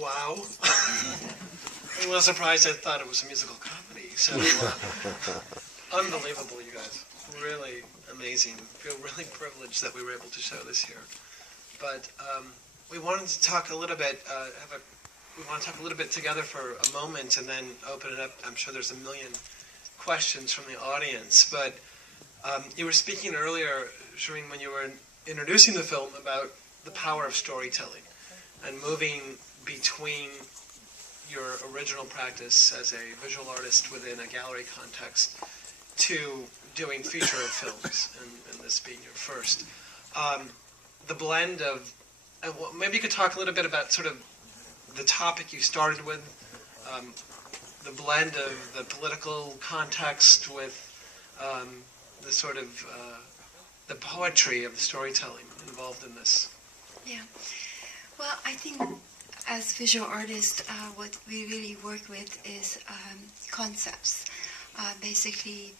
Wow. I'm a little surprised. I thought it was a musical comedy. So, unbelievable, you guys. Really amazing. Feel really privileged that we were able to show this here. But we wanted to talk a little bit, we want to talk a little bit together for a moment and then open it up. I'm sure there's a million questions from the audience. But you were speaking earlier, Shireen, when you were introducing the film about the power of storytelling and moving between your original practice as a visual artist within a gallery context to doing feature films, and this being your first. The blend of, maybe you could talk a little bit about sort of the topic you started with, the blend of the political context with the sort of the poetry of the storytelling involved in this. Yeah. Well, I think as visual artists, what we really work with is concepts. Basically,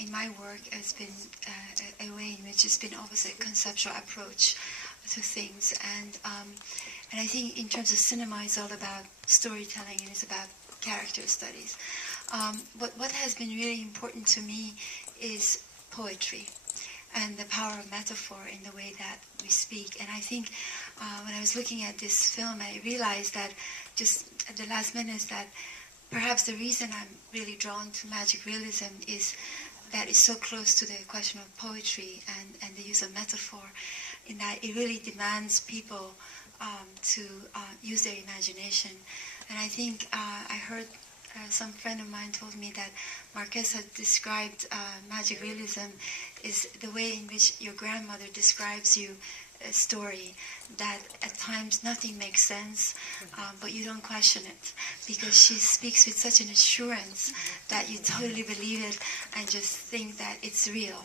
in my work, it's been a way in which it's been always a conceptual approach to things, and I think in terms of cinema, it's all about storytelling and it's about character studies. What has been really important to me is poetry and the power of metaphor in the way that we speak. And I think when I was looking at this film, I realized that just at the last minute that perhaps the reason I'm really drawn to magic realism is that it's so close to the question of poetry and the use of metaphor, in that it really demands people to use their imagination. And I think I heard some friend of mine told me that Marquez had described magic realism is the way in which your grandmother describes you a story, that at times nothing makes sense, but you don't question it because she speaks with such an assurance that you totally believe it and just think that it's real.